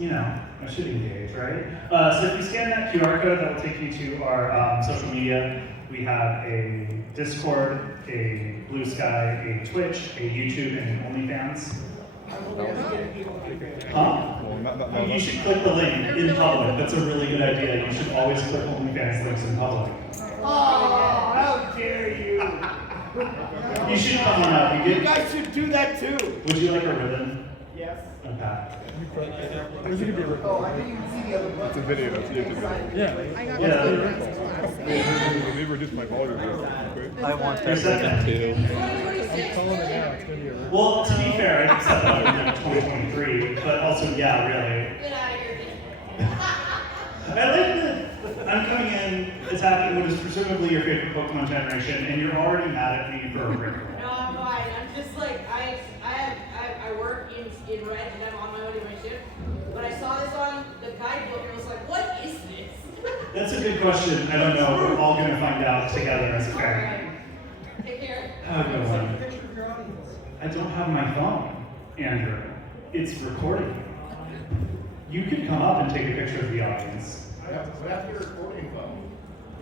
you know, I should engage, right? So if you scan that QR code, that will take you to our social media. We have a Discord, a Blue Sky, a Twitch, a YouTube, and an OnlyFans. You should click the link in public. That's a really good idea. You should always click OnlyFans links in public. Oh, how dare you! You should come on up. You guys should do that too. Would you like a ribbon? Yes. Okay. Where's it gonna be recorded? Oh, I didn't even see the other one. It's a video, it's a YouTube video. Yeah. Let me reduce my volume real quick. I want Your second. too. I'm calling it now, it's gonna be a real. Well, to be fair, I accept that in 2023, but also, yeah, really. Get out of here, I like that I'm coming in attacking what is presumably your favorite Pokemon generation, and you're already mad at me for a break. No, I'm fine. I'm just like, I work in red and I'm on my way to my shift. But I saw this on the guidebook and was like, what is this? That's a good question. I don't know. We're all going to find out together as a family. Take care. Oh, good one. I don't have my phone, Andrew. It's recording. You could come up and take a picture of the audience. What happened to your recording phone?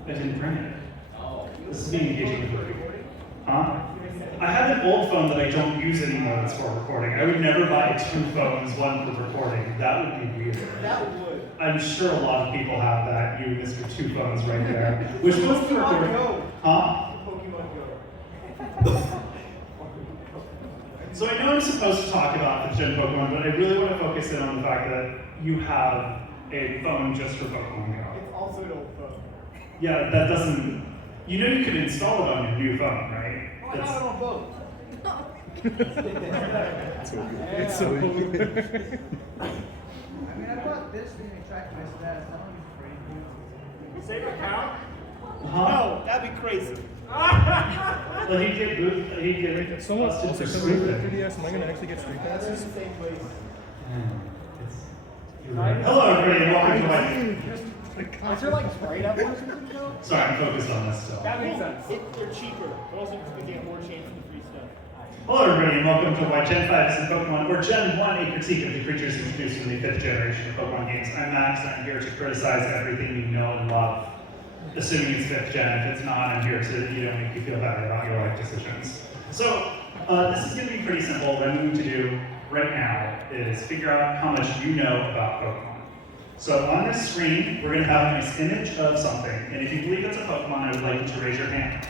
I didn't bring it. Oh. This is being engaging for you. Huh? I have an old phone that I don't use anymore that's for recording. I would never buy two phones, one for recording. That would be weird. That would. I'm sure a lot of people have that. You, Mr. Two Phones right there. Which one's for recording? Go. Huh? Pokemon Go. So I know I'm supposed to talk about the Gen Pokemon, but I really want to focus in on the fact that you have a phone just for Pokemon Go. It's also an old phone. Yeah, that doesn't... You know you could install it on your new phone, right? Oh, I have it on both. It's so cool. I mean, I bought this thing to track my stats. I don't use brain food. Save account? Huh? No, that'd be crazy. Well, he'd get Someone busted also for come over to sleeping. 3DS, am I gonna actually get street They're in passes? the same place. Hello, everybody, and welcome to my... Is there like Sprite up or something though? Sorry, I'm focused on this still. That makes sense. They're cheaper. Also, we get more chance for the free stuff. Hello, everybody, and welcome to why Gen 5 is in Pokemon, or Gen 1, a critique of the creatures introduced in the 5th generation of Pokemon games. I'm Max, and I'm here to criticize everything you know and love, assuming it's 5th gen. If it's not, I'm here to, make you feel better about your life decisions. So, this is going to be pretty simple. What I'm going to do right now is figure out how much you know about Pokemon. So on this screen, we're going to have a nice image of something, and if you believe it's a Pokemon, I would like you to raise your hand.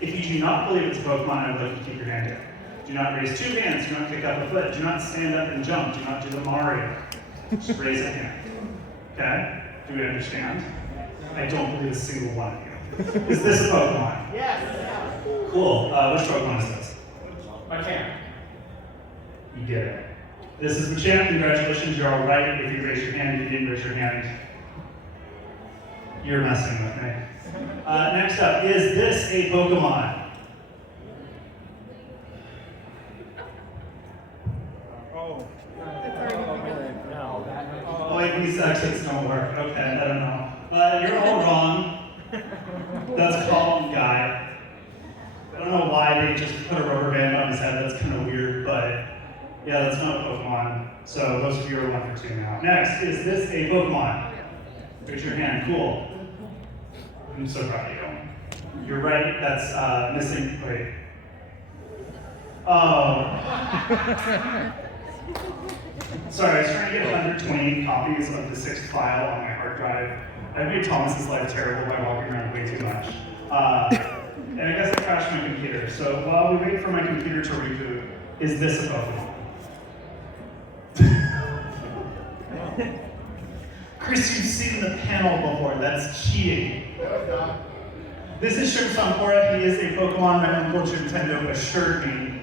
If you do not believe it's a Pokemon, I would like you to keep your hand down. Do not raise two hands, do not kick up a foot, do not stand up and jump, do not do the Mario. Just raise a hand. Okay? Do we understand? I don't believe a single one of you. Is this a Pokemon? Yes. Cool. Which Pokemon is this? My camp. You get it. This is Machamp. Congratulations, you're all right. If you raise your hand, if you didn't raise your hand, you're messing with me. Next up, is this a Pokemon? Oh. Oh, wait, these exits don't work. Okay, I don't know. You're all wrong. That's Calm Guy. I don't know why they just put a rubber band on his head. That's kind of weird, but yeah, that's not a Pokemon. So those of you are 1 for 2 now. Next, is this a Pokemon? Raise your hand. Cool. I'm so proud of you. You're right. That's missing. Wait. Oh. Sorry, I was trying to get 120 copies of the 6th file on my hard drive. I made Thomas's life terrible by walking around way too much. And I guess I crashed my computer. So while we wait for my computer to reboot, is this a Pokemon? Chris, you've seen the panel before. That's cheating. This is Shrimp-Sampora. He is a Pokemon my uncle Nintendo assured me.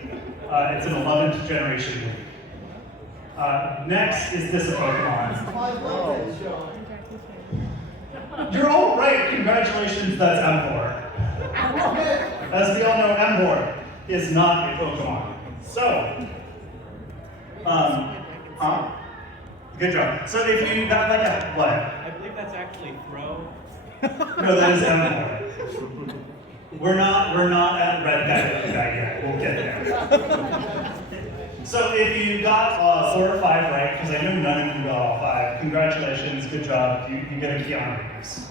It's an 11th generation movie. Next, is this a Pokemon? You're all right. Congratulations, that's Emboar. As we all know, Emboar is not a Pokemon. So, good job. So if you got like a, what? I believe that's actually throw. No, that is Emboar. We're not at red guy yet. We'll get there. So if you got 4 or 5 right, because I know none of you got all 5, congratulations, good job, you get a Keanu Reeves.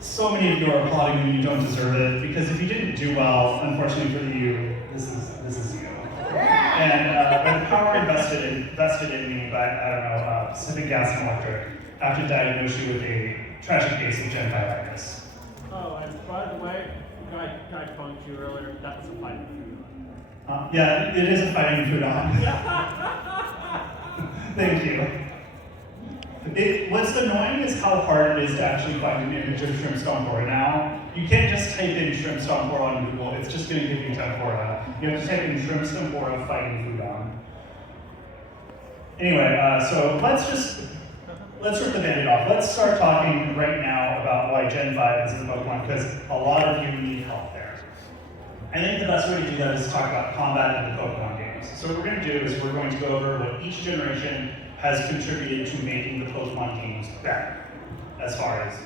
So many of you are applauding when you don't deserve it, because if you didn't do well, unfortunately for you, this is you. And when power invested in me by, I don't know, Pacific Gas and Electric, I have to diagnose you with a tragic case of Gen 5-itis. Oh, and by the way, guy punked you earlier. That was a fighting food. Yeah, it is a fighting food on. Thank you. What's annoying is how hard it is to actually find an image of shrimp stompora. Now, you can't just type in shrimp stompora on Google, it's just going to give you tempura. You have to type in shrimp stompora fighting food on. Anyway, so let's rip the band-aid off. Let's start talking right now about why Gen 5 is in Pokemon, because a lot of you need help there. I think the best way to do that is to talk about combat in the Pokemon games. So what we're going to do is we're going to go over what each generation has contributed to making the Pokemon games better, as far as,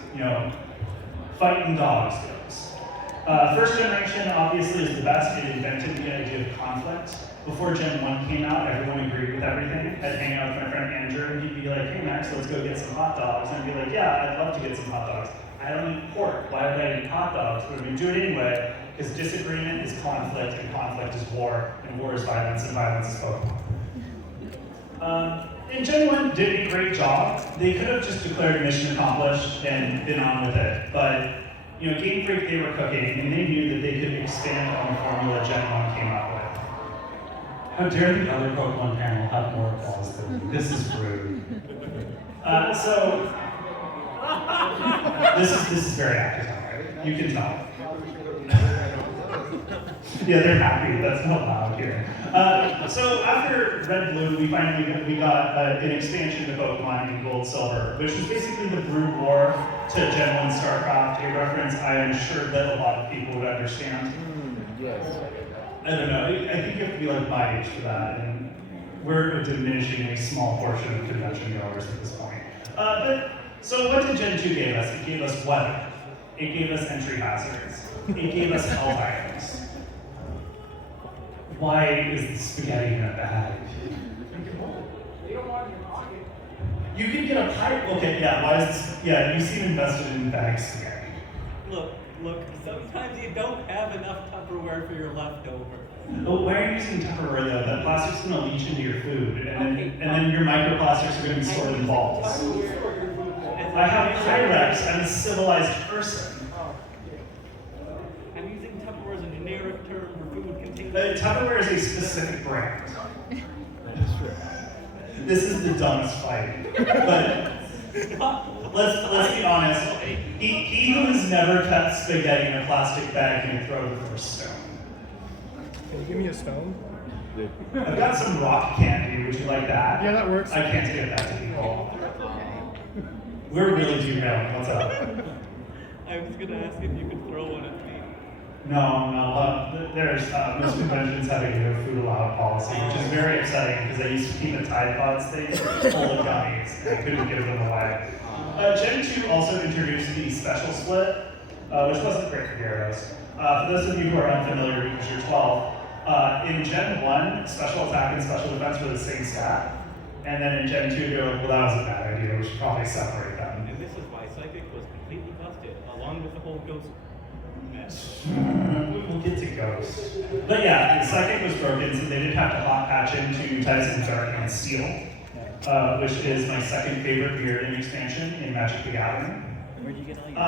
fighting dogs goes. First generation obviously is the best. It invented the idea of conflict. Before Gen 1 came out, everyone agreed with everything. I'd hang out with my friend Andrew, and he'd be like, hey Max, let's go get some hot dogs. And I'd be like, yeah, I'd love to get some hot dogs. I don't eat pork. Why would I eat hot dogs? But we do it anyway, because disagreement is conflict, and conflict is war, and war is violence, and violence is Pokemon. And Gen 1 did a great job. They could have just declared mission accomplished and been on with it, but Gamefreak, they were cooking, and they knew that they could expand on the formula Gen 1 came up with. How dare the other Pokemon panel have more applause than me? This is rude. This is very active, you can tell. Yeah, they're happy. That's not loud here. So after Red Blue, we got an expansion to Pokemon in Gold Silver, which was basically the Brood War to Gen 1 StarCraft, a reference I am sure that a lot of people would understand. Yes. I don't know. I think you have to be like my age for that, and we're a diminishingly small portion of convention goers at this point. So what did Gen 2 give us? It gave us weather. It gave us entry hazards. It gave us health items. Why is the spaghetti in a bag? You don't want your pocket. You can get a pipe. Okay, yeah. Why is this? Yeah, you seem invested in bag spaghetti. Look, sometimes you don't have enough Tupperware for your leftover. Oh, why are you using Tupperware though? That plastic's gonna leach into your food, and then your microplastics are gonna be stored in vaults. I have Pyrex. I'm a civilized person. I'm using Tupperware as a generic term for food containers. Tupperware is a specific brand. This is the dumbest fight. But let's be honest. He who has never kept spaghetti in a plastic bag can throw the first stone. Can you give me a stone? I've got some rock candy. Would you like that? Yeah, that works. I can't give that to people. We're really derailing. What's up? I was gonna ask if you could throw one at me. No. There's most conventions have a no food allowed policy, which is very upsetting because I used to keep a Tide Pods thing full of gummies and I couldn't give them away. Gen 2 also introduced the special split, which wasn't great for Gyarados. For those of you who are unfamiliar because you're 12, in Gen 1, special attack and special defense were the same stat. And then in Gen 2, they're like, well, that was a bad idea. We should probably separate them. And this is why Psychic was completely busted, along with the whole ghost mess. We'll get to Ghost. But yeah, the Psychic was broken, so they did have to hot patch into types of Dark and Steel, which is my second favorite Bearden expansion in Magic the Gathering. Where'd you get all your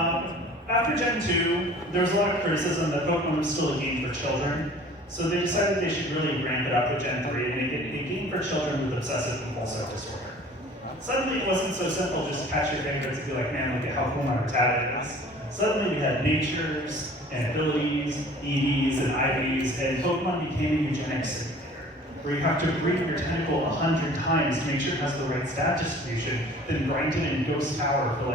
After Gen 2, there was a lot of criticism that Pokemon was still a game for children, so they decided they should really ramp it up with Gen 3 and make it a game for children with obsessive compulsive disorder. Suddenly it wasn't so simple just to catch your favorites and be like, man, look at how cool my Rattata is. Suddenly we had natures, and abilities, EVs, and IVs, and Pokemon became a eugenics simulator, where you have to breed your tentacle 100 times to make sure it has the right stat distribution, then grind it in Ghost Tower for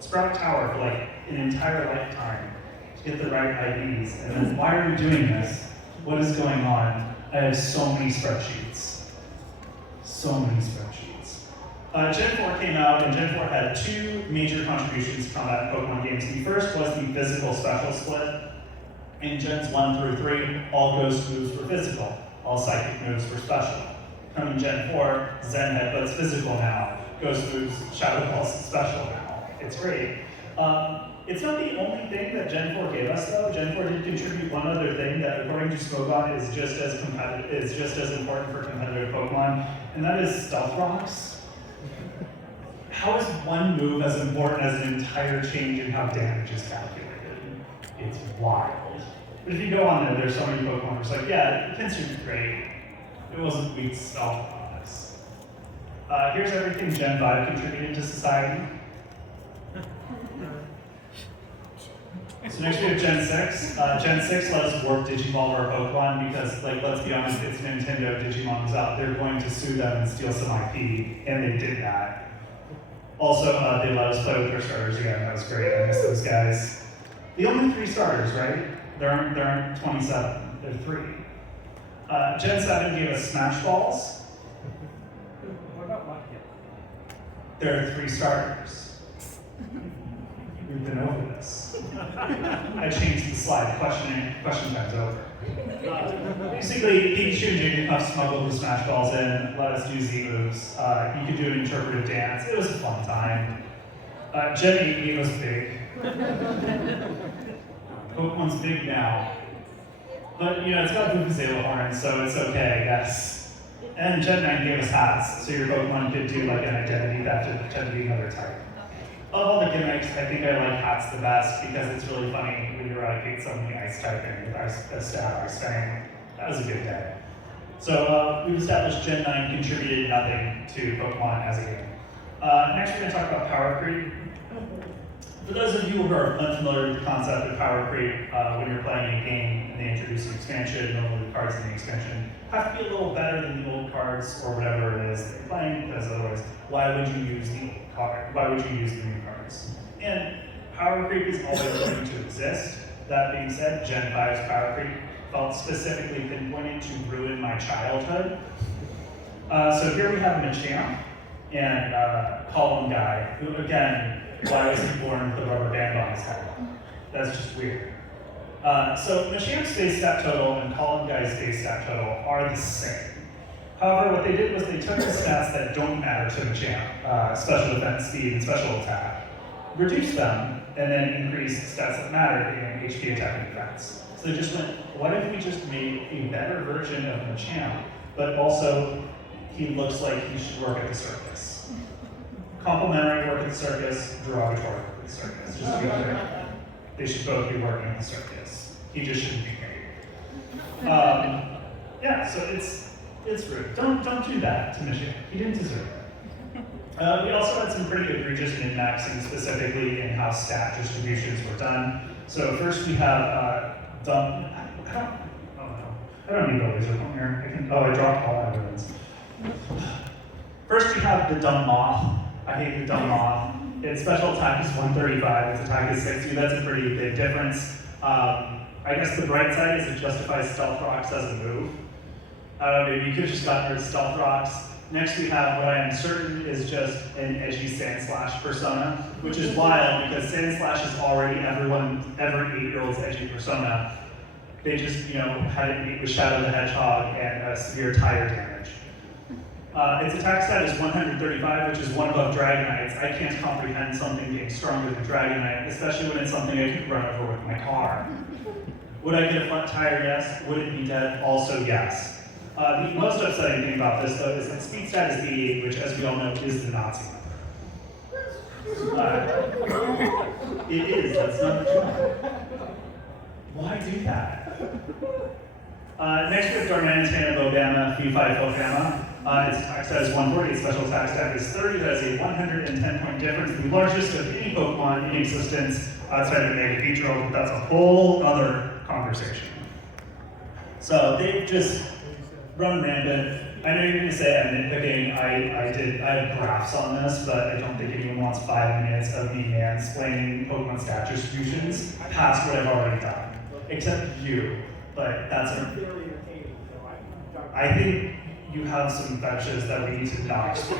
Sprout Tower for an entire lifetime to get the right IVs. And then why are we doing this? What is going on? I have so many spreadsheets. So many spreadsheets. Gen 4 came out, and Gen 4 had two major contributions to combat in Pokemon games. The first was the physical special split, In Gens 1 through 3, all Ghost moves were physical, all Psychic moves were special. Coming Gen 4, Zen Headbutt's physical now, Ghost moves, Shadow Pulse is special now. It's great. It's not the only thing that Gen 4 gave us though. Gen 4 did contribute one other thing that according to Smogon is just as important for competitive Pokemon, and that is Stealth Rocks. How is one move as important as an entire change in how damage is calculated? It's wild. But if you go on there, there's so many Pokemon where it's like, yeah, Pinstri's great. It wasn't weak Stealth Rocks. Here's everything Gen 5 contributed to society. So next we have Gen 6. Gen 6 let us warp Digivolve our Pokemon because, like, let's be honest, it's Nintendo, Digimon's out. They're going to sue them and steal some IP, and they did that. Also, they let us play with their starters again. That was great. I miss those guys. The only 3 starters, right? There aren't 27. There are 3. Gen 7 gave us Smash Balls. What about Lucky? There are 3 starters. We've been over this. I changed the slide. Question time's over. Basically, Pikachu and Jigglypuff smuggled the Smash Balls in, let us do Z moves. You could do an interpretive dance. It was a fun time. Gen 8 gave us big. Pokemon's big now. But, you know, it's got Vuvuzela horns, so it's okay, I guess. And Gen 9 gave us hats, so your Pokemon could do like an identity theft and pretend to be another type. Of all the gimmicks, I think I like hats the best because it's really funny when you eradicate something ice typing with a stat ice fang. That was a good day. So we've established Gen 9 contributed nothing to Pokemon as a game. Next we're going to talk about power creep. For those of you who are unfamiliar with the concept of power creep, when you're playing a game and they introduce an expansion, normally the cards in the expansion have to be a little better than the old cards or whatever it is that you're playing, because otherwise, why would you use the old card? Why would you use the new cards? And power creep is always going to exist. That being said, Gen 5's power creep felt specifically pinpointed to ruin my childhood. So here we have Machamp and Column Guy, who again, why was he born with a rubber band on his head? That's just weird. So Machamp's base stat total and Column Guy's base stat total are the same. However, what they did was they took the stats that don't matter to Machamp, special defense, speed, and special attack, reduced them, and then increased stats that mattered in HP, attack, and defense. So they just went, what if we just made a better version of Machamp, but also he looks like he should work at the circus? Complimentary work at the circus, derogatory work at the circus. Just to be clear, they should both be working at the circus. He just shouldn't be paid. Yeah, so it's rude. Don't do that to Michigan. He didn't deserve it. We also had some pretty egregious min-maxing, specifically in how stat distributions were done. So first we have dumb. I don't need a laser pointer. I dropped all evidence. First we have the dumb moth. I hate the dumb moth. Its special attack is 135, its attack is 60. That's a pretty big difference. I guess the bright side is it justifies Stealth Rocks as a move. I don't know, maybe you could have just gotten rid of Stealth Rocks. Next we have what I am certain is just an edgy Sandslash persona, which is wild because Sandslash is already every 8-year-old's edgy persona. They just, had it meet with Shadow the Hedgehog and severe tire damage. Its attack stat is 135, which is one above Dragonite's. I can't comprehend something being stronger than Dragonite, especially when it's something I can run over with my car. Would I get a front tire? Yes. Would it be dead? Also yes. The most upsetting thing about this, though, is that speed stat is 88, which, as we all know, is the Nazi number. It is. That's not the truth. Why do that? Next we have Darmanitan and Lobama, Phi Philgama. Its attack stat is 140, its special attack stat is 30. That is a 110-point difference, the largest of any Pokemon in existence outside of Mega Feature, but that's a whole other conversation. So they've just run rampant. I know you're going to say I'm nitpicking. I have graphs on this, but I don't think anyone wants 5 minutes of me mansplaining Pokemon stat distributions past what I've already done. Except you, but that's I think you have some fetishes that we need to not explore.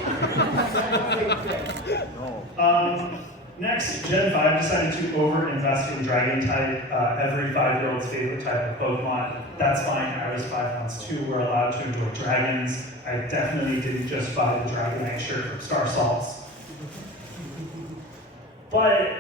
Next, Gen 5 decided to over-invest in Dragon type, every 5-year-old's favorite type of Pokemon. That's fine, I was 5 months too. We're allowed to enjoy dragons. I definitely didn't just buy the Dragonite shirt from Star Salts. But,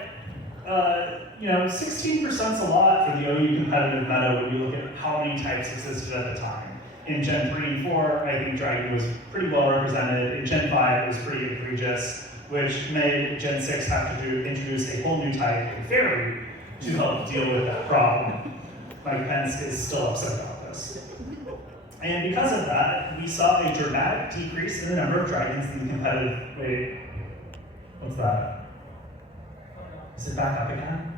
16% is a lot for the OU competitive meta when you look at how many types existed at the time. In Gen 3 and 4, I think Dragon was pretty well represented. In Gen 5, it was pretty egregious, which made Gen 6 have to introduce a whole new type in Fairy to help deal with that problem. Mike Pence is still upset about this. And because of that, we saw a dramatic decrease in the number of dragons in the competitive. Wait, what's that? Is it back up again?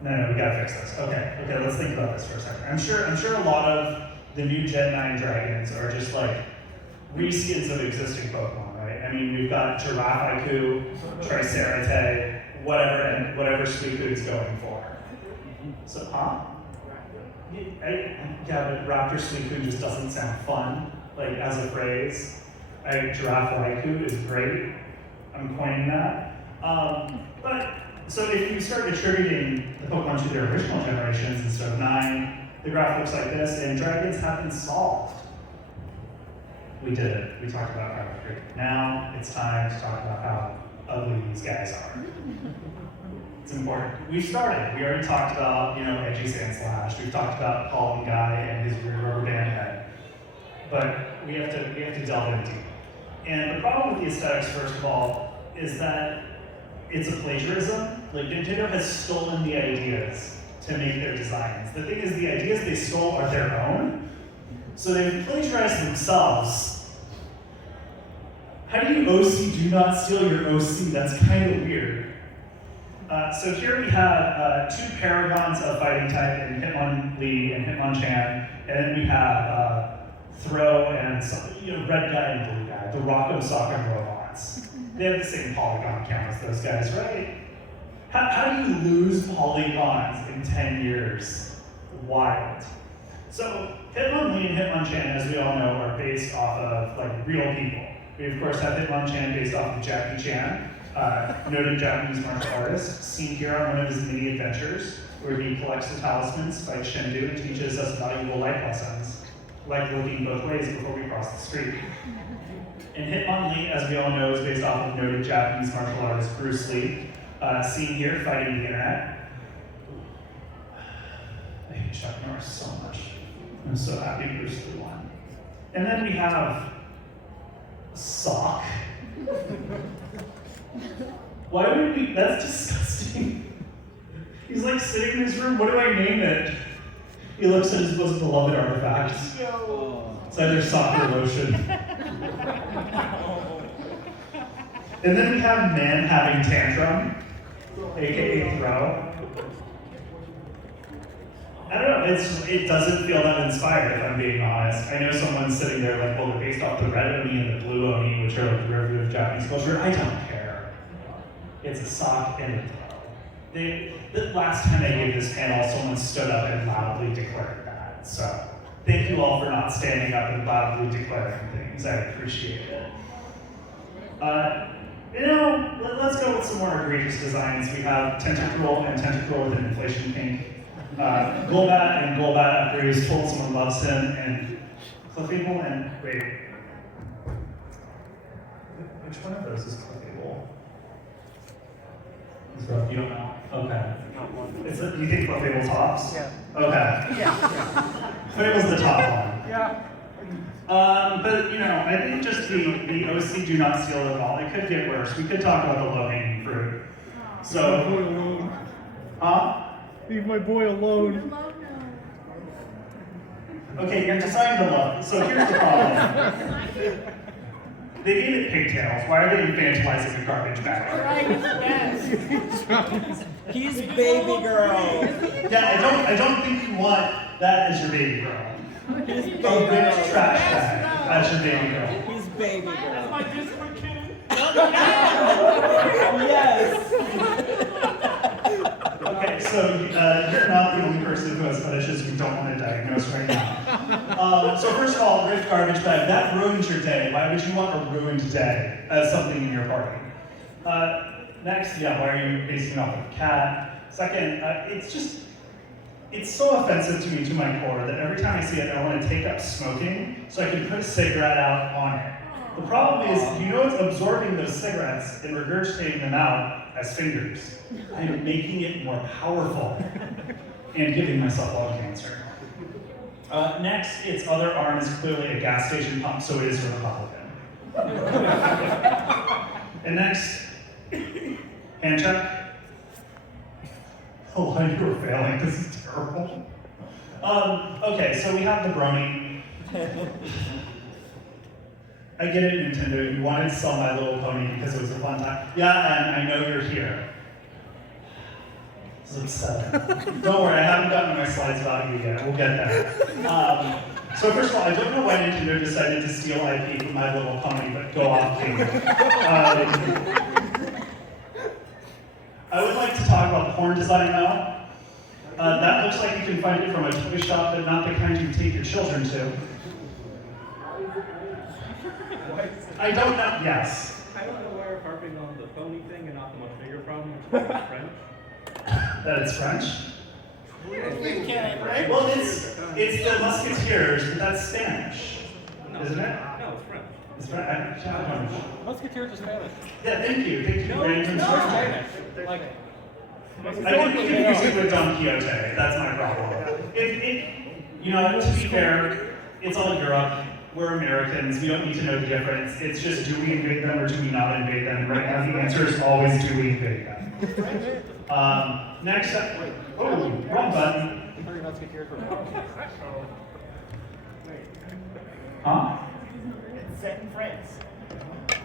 No, we gotta fix this. Okay, let's think about this for a second. I'm sure a lot of the new Gen 9 dragons are just like reskins of existing Pokemon, right? I mean, we've got Giraffe-Iku, Tricerate, whatever Suicune's going for. So, yeah, but Raptor Suicune just doesn't sound fun, like as a phrase. Giraffe-Iku is great. I'm coining that. So if you start attributing the Pokemon to their original generations instead of 9, the graph looks like this, and dragons have been solved. We did it. We talked about Gamefreak. Now it's time to talk about how ugly these guys are. It's important. We started. We already talked about, edgy Sandslash. We've talked about Colin Guy and his weird rubber band head. But we have to delve in deep. And the problem with the aesthetics, first of all, is that it's a plagiarism. Like, Nintendo has stolen the ideas to make their designs. The thing is, the ideas they stole are their own, so they've plagiarized themselves. How do you do not steal your OC? That's kind of weird. So here we have 2 paragons of fighting type in Hitmonlee and Hitmonchan, and then we have Throw and red guy and blue guy, the Rock'em Sock'em robots. They have the same polygon count as those guys, right? How do you lose polygons in 10 years? Wild. So Hitmonlee and Hitmonchan, as we all know, are based off of real people. We of course have Hitmonchan based off of Jackie Chan, noted Japanese martial artist, seen here on one of his mini adventures, where he collects the talismans, fights Shendu, and teaches us valuable life lessons, like looking both ways before we cross the street. And Hitmonlee, as we all know, is based off of noted Japanese martial artist Bruce Lee, seen here fighting the internet. I hate Chuck Norris so much. I'm so happy Bruce Lee won. And then we have Sock. Why would we? That's disgusting. He's like sitting in his room. What do I name it? He looks at his most beloved artifact. It's either sock or lotion. And then we have Man Having Tantrum, aka Throw. I don't know, it doesn't feel that inspired, if I'm being honest. I know someone's sitting there like, well, they're based off the red Oni and the blue Oni, which are like derivative of Japanese culture. I don't care. It's a sock and a throw. The last time I gave this panel, someone stood up and loudly declared that. So thank you all for not standing up and loudly declaring things. I appreciate it. Let's go with some more egregious designs. We have Tentacruel and Tentacruel with an inflation pink. Golbat and Golbat after he's told someone loves him, and Clefable and wait. Which one of those is Clefable? You don't know? Okay. Do you think Clefable tops? Yeah. Okay. Yeah. Clefable's the top one. Yeah. But I think just the OC do not steal it all. It could get worse. We could talk about the low-hanging fruit. So, Leave my boy alone. Okay, you're deciding to love. So here's the problem. They gave it pigtails. Why are they infantilizing the garbage bag? Right, He's baby girl. Yeah, I don't think you want that as your baby girl. He's baby A rich girl. trash bag as your baby girl. He's baby girl. That's my discipline kid. Yes. Okay, so you're not the only person who has fetishes we don't want to diagnose right now. So first of all, Rift garbage bag, that ruins your day. Why would you want a ruined day as something in your party? Next, yeah, why are you basing it off of a cat? Second, it's so offensive to me to my core that every time I see it, I want to take up smoking so I can put a cigarette out on it. The problem is, it's absorbing those cigarettes and regurgitating them out as fingers. I'm making it more powerful and giving myself lung cancer. Next, its other arm is clearly a gas station pump, so it is a Republican. And next, hand check. Oh, you were failing. This is terrible. Okay, so we have the brony. I get it, Nintendo. You wanted to sell My Little Pony because it was a fun time. Yeah, and I know you're here. This is upsetting. Don't worry, I haven't gotten my slides about you yet. We'll get there. So first of all, I don't know why Nintendo decided to steal IP from My Little Pony, but go off, please. I would like to talk about porn design now. That looks like you can find it from a toy shop, but not the kind you take your children to. I don't know, yes. I don't know why we're harping on the pony thing and not the much bigger problem, which is French. That it's French? Right? Well, it's the Musketeers, but that's Spanish, isn't it? No, it's French. It's French. I don't know. Musketeers are Spanish. Yeah, thank you. Brandon. No, Spanish. Like, I get confused it with Don Quixote. That's my problem. To be fair, it's all Europe. We're Americans. We don't need to know the difference. It's just, do we invade them or do we not invade them? And right now, the answer is always, do we invade them? Next up, wrong button. Huh? It's set in France.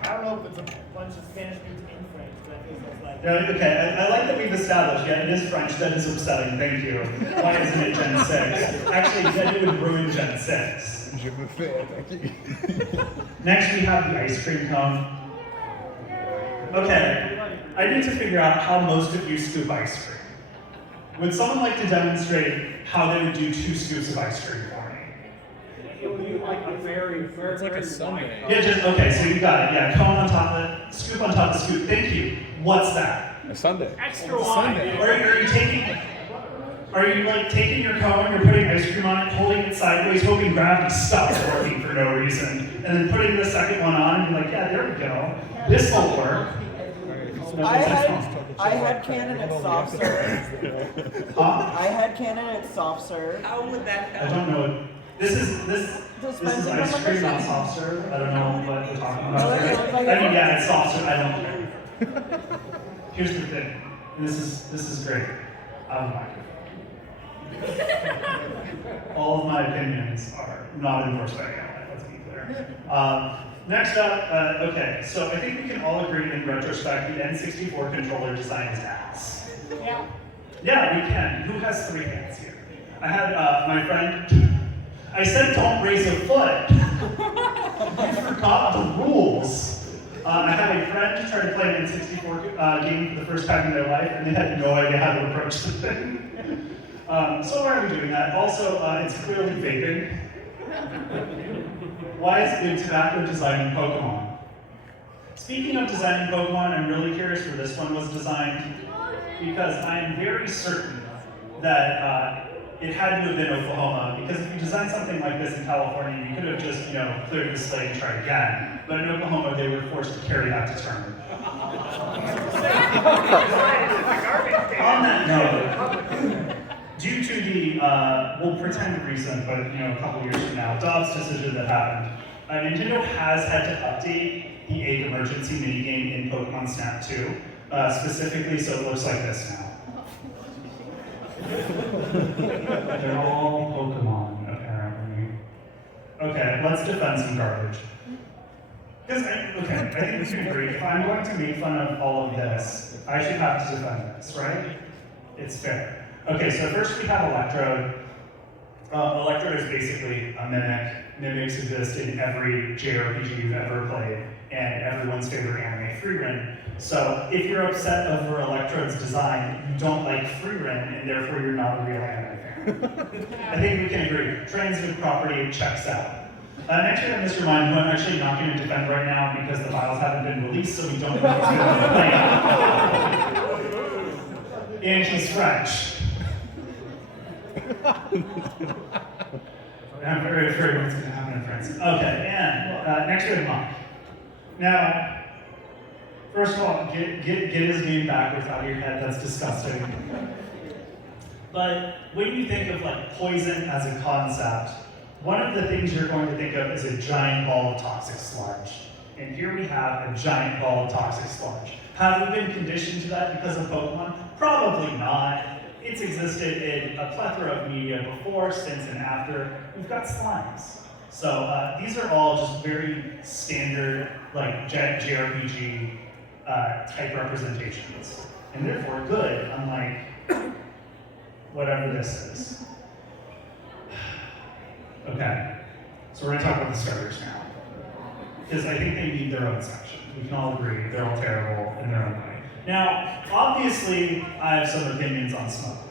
I don't know if it's a bunch of Spanish dudes in France, but I think that's like. No, okay, I like that we've established, yeah, it is French, that is upsetting, thank you. Why isn't it Gen 6? Actually, then it would ruin Gen 6. Next, we have the ice cream cone. Okay, I need to figure out how most of you scoop ice cream. Would someone like to demonstrate how they would do 2 scoops of ice cream for me? it would be like a very, very, It's like a very sundae. white. Yeah, okay, so you got it. Yeah, cone on top of it, scoop on top of the scoop. Thank you. What's that? A sundae. Extra A wine. sundae. Are you taking your cone, you're putting ice cream on it, holding it sideways, hoping gravity stops working for no reason, and then putting the second one on, and you're like, yeah, there we go. This will work. I had cannon at soft serve. Huh? I had cannon at soft serve. How would that I happen? don't know. This is ice cream, not soft serve. I don't know what we're talking about. I mean, yeah, it's soft serve. I don't care. Here's the thing. And this is great. All of my opinions are not endorsed by anyone. Let's be clear. Next up, okay. So I think we can all agree in retrospect the N64 controller design is ass. Yeah. Yeah, we can. Who has 3 hands here? I had my friend. I said don't raise a foot. You forgot the rules. I had a friend try to play an N64 game for the first time in their life, and they had no idea how to approach the thing. So why are we doing that? Also, it's clearly vaping. Why is Big Tobacco designing Pokemon? Speaking of designing Pokemon, I'm really curious where this one was designed, because I am very certain that it had to have been Oklahoma, because if you design something like this in California, you could have just, cleared the slate and tried again. But in Oklahoma, they were forced to carry that to term. On that note, due to the, we'll pretend recent, but a couple years from now, Dobbs' decision that happened, Nintendo has had to update the Egg Emergency minigame in Pokemon Snap 2, specifically so it looks like this now. They're all Pokemon, apparently. Okay, let's defend some garbage. Because, I think we can agree, if I'm going to make fun of all of this, I should have to defend this, right? It's fair. Okay, so first we have Electrode. Electrode is basically a mimic. Mimics exist in every JRPG you've ever played, and everyone's favorite anime, Frieren. So if you're upset over Electrode's design, you don't like Frieren, and therefore you're not a real anime fan. I think we can agree. Transitive property checks out. Next we have Mr. Mine, who I'm actually not going to defend right now because the files haven't been released, so we don't know what's going to play out. And he's French. I'm very afraid what's going to happen in France. Okay, and next we have Monk. Now, first of all, get his name backwards out of your head. That's disgusting. But when you think of like poison as a concept, one of the things you're going to think of is a giant ball of toxic sludge. And here we have a giant ball of toxic sludge. Have we been conditioned to that because of Pokemon? Probably not. It's existed in a plethora of media before, since, and after. We've got slimes. So these are all just very standard, like JRPG type representations, and therefore good, unlike whatever this is. Okay, so we're gonna talk about the starters now, because I think they need their own section. We can all agree they're all terrible in their own way. Now, obviously, I have some opinions on Smugly.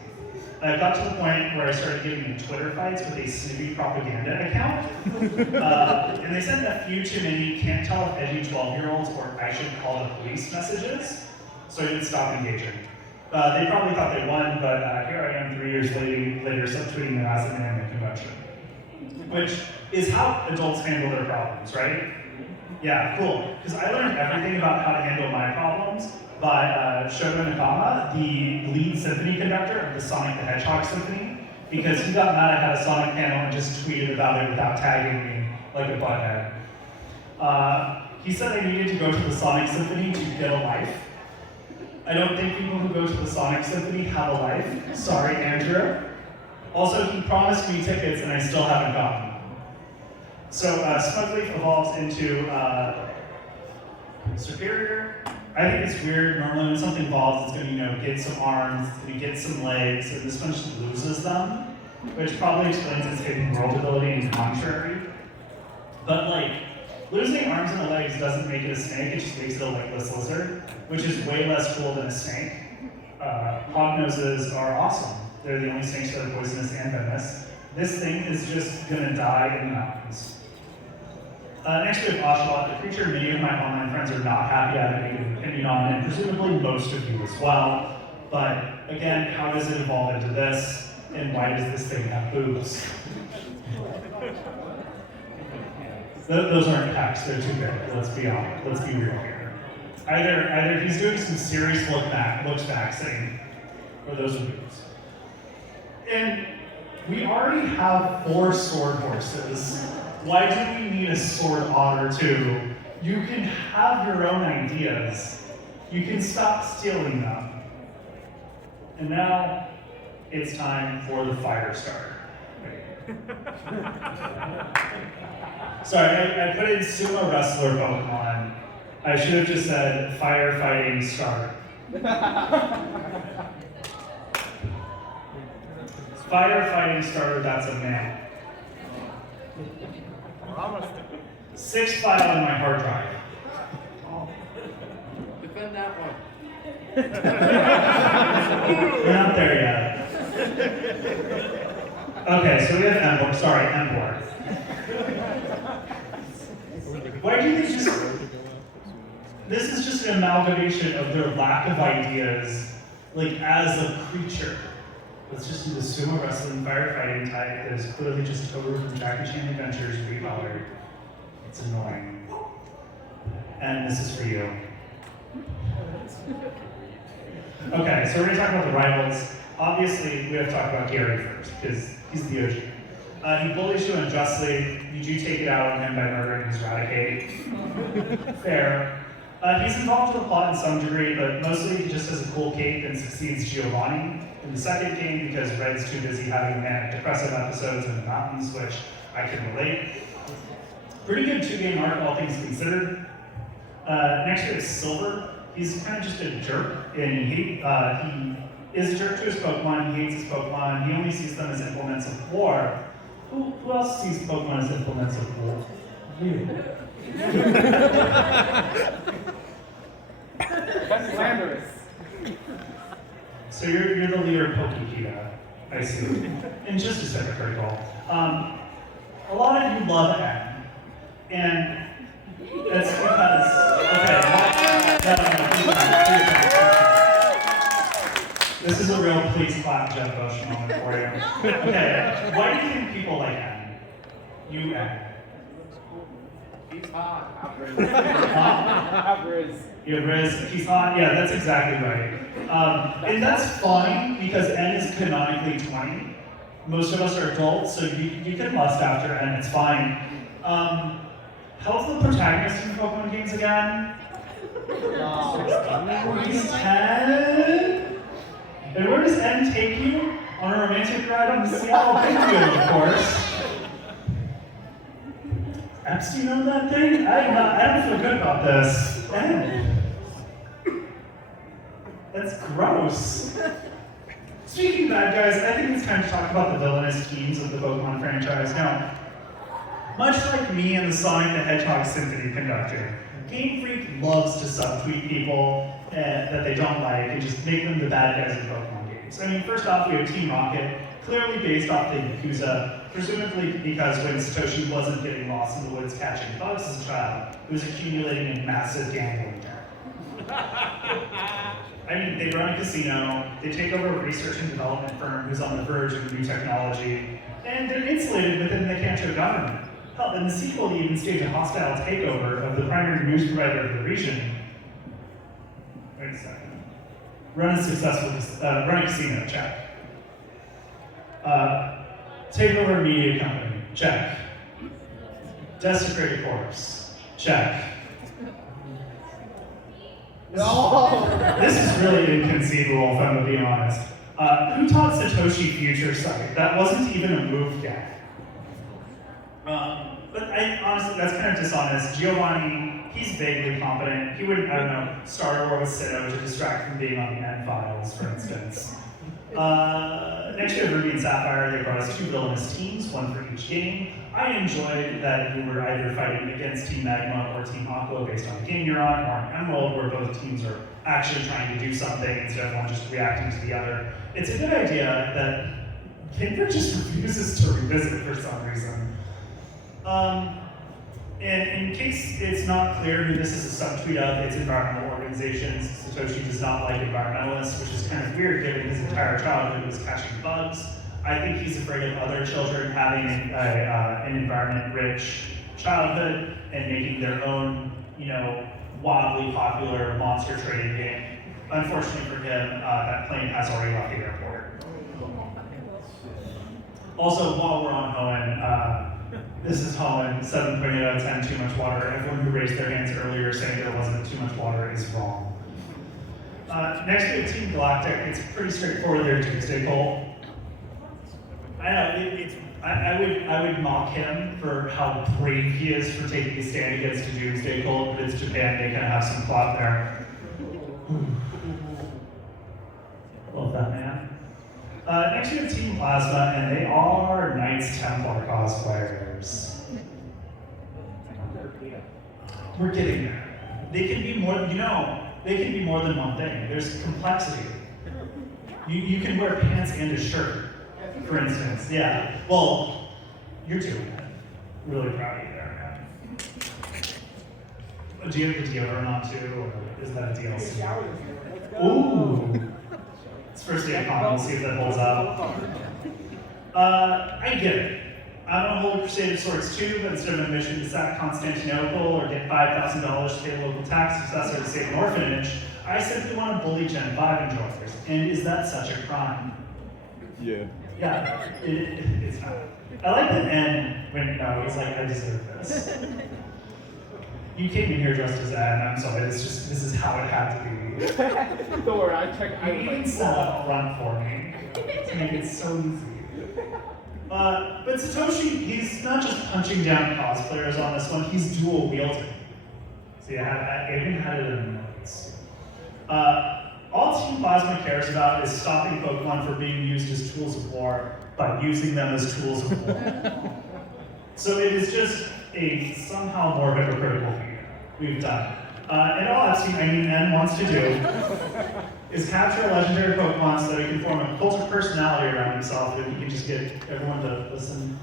I got to the point where I started getting in Twitter fights with a Snoopy propaganda account, and they sent a few too many can't tell if edgy 12-year-olds or I should call the police messages, so I didn't stop engaging. They probably thought they won, but here I am 3 years later subtweeting them as an anime convention, which is how adults handle their problems, right? Yeah, cool, because I learned everything about how to handle my problems by Shogo Nakama, the lead symphony conductor of the Sonic the Hedgehog Symphony, because he got mad I had a Sonic panel and just tweeted about it without tagging me like a butthead. He said I needed to go to the Sonic Symphony to get a life. I don't think people who go to the Sonic Symphony have a life. Sorry, Andrew. Also, he promised me tickets and I still haven't gotten them. So Smugleaf evolves into Superior. I think it's weird. Normally when something evolves, it's going to get some arms, it's going to get some legs, and this one just loses them, which probably explains its hidden world ability and contrary. But like, losing arms and legs doesn't make it a snake, it just makes it a legless lizard, which is way less cool than a snake. Hognoses are awesome. They're the only snakes that are poisonous and venomous. This thing is just going to die in the mountains. Next we have Oshawott, the creature many of my online friends are not happy I have a negative opinion on, and presumably most of you as well. But again, how does it evolve into this, and why does this thing have boobs? Those aren't pecs, they're too big, let's be honest, let's be real here. Either he's doing some serious looks maxing, or those are boobs. And we already have 4 sword horses. Why do we need a sword otter too? You can have your own ideas. You can stop stealing them. And now, it's time for the fire starter. Sorry, I put in sumo wrestler Pokemon. I should have just said firefighting starter. Firefighting starter, that's a man. 6 file in my hard drive. Defend that one. We're not there yet. Okay, so we have Embor. Sorry, Embor. Why do they just... This is just an amalgamation of their lack of ideas, like as a creature. Let's just do the sumo wrestling firefighting type that is clearly just Toru from Jackie Chan Adventures recolored. It's annoying. And this is for you. Okay, so we're going to talk about the rivals. Obviously, we have to talk about Gary first, because he's the OG. He bullies you unjustly. You do take it out on him by murdering his Raticate. Fair. He's involved with the plot in some degree, but mostly he just has a cool cape and succeeds Giovanni in the second game because Red's too busy having manic depressive episodes in the mountains, which I can relate. Pretty good 2-game arc, all things considered. Next we have Silver. He's kind of just a jerk, and he is a jerk to his Pokemon. He hates his Pokemon. He only sees them as implements of war. Who else sees Pokemon as implements of war? You. That's slanderous. So you're the leader of Pokemon, I see. And just a second, very cool. A lot of you love N. This is a real please clap Jeff Bush moment for you. Okay, why do you think people like N? You N. He's hot. You have Riz, he's hot. Yeah, that's exactly right. And that's fine because N is canonically 20. Most of us are adults, so you can lust after N, it's fine. How's the protagonist in Pokemon games again? He's 10? And where does N take you? On a romantic ride on the Seattle Penguin, of course. Epstein owned that thing? I don't feel good about this. N. That's gross. Speaking of bad guys, I think it's time to talk about the villainous teams of the Pokemon franchise. Now, much like me and the Sonic the Hedgehog Symphony conductor, Gamefreak loves to subtweet people that they don't like and just make them the bad guys in Pokemon games. I mean, first off, we have Team Rocket, clearly based off the Yakuza, presumably because when Satoshi wasn't getting lost in the woods catching bugs as a child, it was accumulating in massive gambling debt. I mean, they run a casino, they take over a research and development firm who's on the verge of new technology, and they're insulated within the Kanto government. Hell, in the sequel, they even stage a hostile takeover of the primary news provider of the region. Wait a second. Run a casino, check. Take over a media company, check. Desecrate a corpse, check. No! This is really inconceivable, if I'm to be honest. Who taught Satoshi Future Sight? That wasn't even a move yet. But honestly, that's kind of dishonest. Giovanni, he's vaguely competent. He wouldn't, I don't know, start a war with Sinnoh to distract from being on the N-Files, for instance. Next year, Ruby and Sapphire, they brought us 2 villainous teams, one for each game. I enjoyed that you were either fighting against Team Magma or Team Aqua based on the game you're on, or on Emerald, where both teams are actually trying to do something instead of one just reacting to the other. It's a good idea that Gamefreak just refuses to revisit for some reason. And in case it's not clear who this is a subtweet of, it's environmental organizations. Satoshi does not like environmentalists, which is kind of weird given his entire childhood was catching bugs. I think he's afraid of other children having an environment-rich childhood and making their own, wildly popular monster trading game. Unfortunately for him, that plane has already left the airport. Also, while we're on Hoenn, this is Hoenn, 7.8 out of 10, too much water. Everyone who raised their hands earlier saying there wasn't too much water is wrong. Next we have Team Galactic. It's pretty straightforward. They're Doomsday Cole. I know, I would mock him for how brave he is for taking a stand against a Doomsday Cult, but it's Japan, they kind of have some clout there. Love that, man. Next we have Team Plasma, and they are Knights Templar cosplayers. We're getting there. They can be more, they can be more than one thing. There's complexity. You can wear pants and a shirt, for instance. Yeah. Well, you're doing it. Really proud of you there, man. Do you have the deodorant on too, or is that a DLC? Ooh. It's first day of con, we'll see if that holds up. I get it. I want to hold a Crusade of Swords too, but instead of a mission to sack Constantinople or get $5,000 to pay a local tax assessor to save an orphanage, I simply want to bully Gen 5 enjoyers. And is that such a crime? Yeah. Yeah, it's not. I like that N when he's like, I deserve this. You came in here dressed as N, I'm sorry, this is how it had to be. Don't worry, I checked. You even set up front for me to make it so easy. But Satoshi, he's not just punching down cosplayers on this one, he's dual wielding. See, I even had it in the notes. All Team Plasma cares about is stopping Pokemon from being used as tools of war by using them as tools of war. So it is just a somehow more hypocritical thing we've done. And all N wants to do is capture a legendary Pokemon so that he can form a cult of personality around himself and he can just get everyone to listen.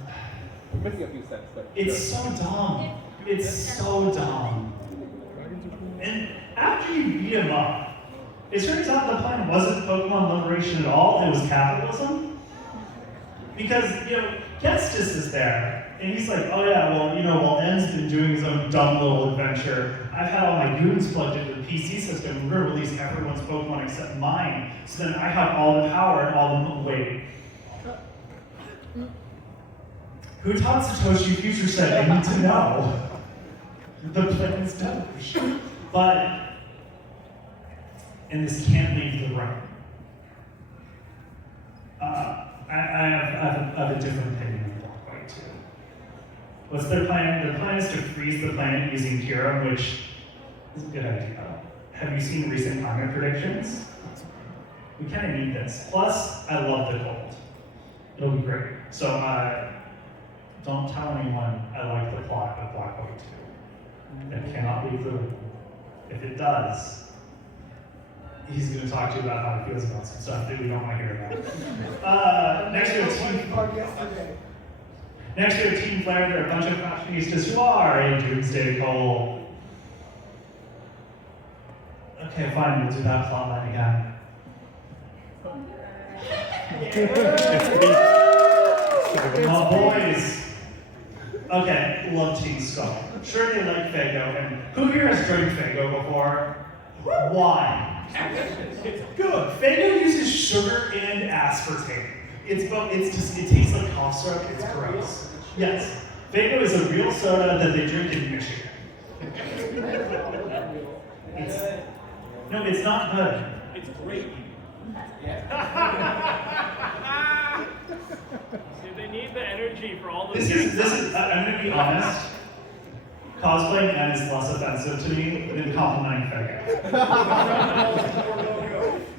We're missing a few steps, but It's so dumb. It's so dumb. And after you beat him up, It turns out the plan wasn't Pokemon liberation at all, it was capitalism. Because, Kestis is there, and he's like, oh yeah, well, while N's been doing his own dumb little adventure, I've had all my goons plugged into the PC system, and we're gonna release everyone's Pokemon except mine, so then I have all the power and all the, wait. Who taught Satoshi Future said, I need to know. The plan is done. But, and this can't leave the room. I have a different opinion on Block White 2. What's their plan? Their plan is to freeze the planet using Kira, which is a good idea. Have you seen recent climate predictions? We kind of need this. Plus, I love the cold. It'll be great. So, don't tell anyone I like the plot of Block White 2. It cannot leave the room. If it does, he's going to talk to you about how he feels about some stuff that we don't want to hear about. Next we have Team Flare. They're a bunch of fashionistas who are in Doomsday Coal. Okay, fine, we'll do that plotline again. Oh, boys. Okay, love Team Skull. Sure, they like Faygo, and who here has drank Faygo before? Why? It's good. Faygo uses sugar and aspartame. It tastes like cough syrup. It's gross. Yes, Faygo is a real soda that they drink in Michigan. No, it's not good. It's great. See, they need the energy for all the. This is. I'm going to be honest. Cosplaying N is less offensive to me than complimenting Faygo.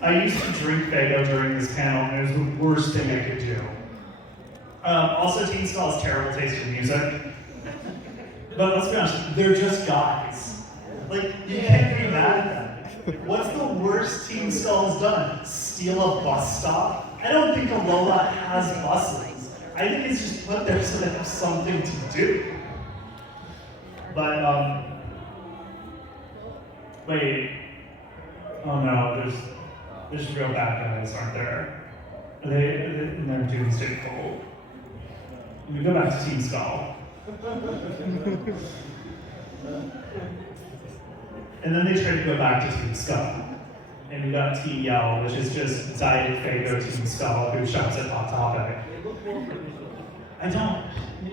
I used to drink Faygo during this panel, and it was the worst thing I could do. Also, Team Skull has terrible taste in music. But let's be honest, they're just guys. Like, you can't be mad at them. What's the worst Team Skull has done? Steal a bus stop? I don't think Alola has buses. I think it's just put there so they have something to do. But, wait. Oh no, there's real bad guys, aren't there? They're Doomsday Coal. Let me go back to Team Skull. And then they tried to go back to Team Skull. And we got Team Yell, which is just Diet Faygo Team Skull, who shouts at Hot Topic.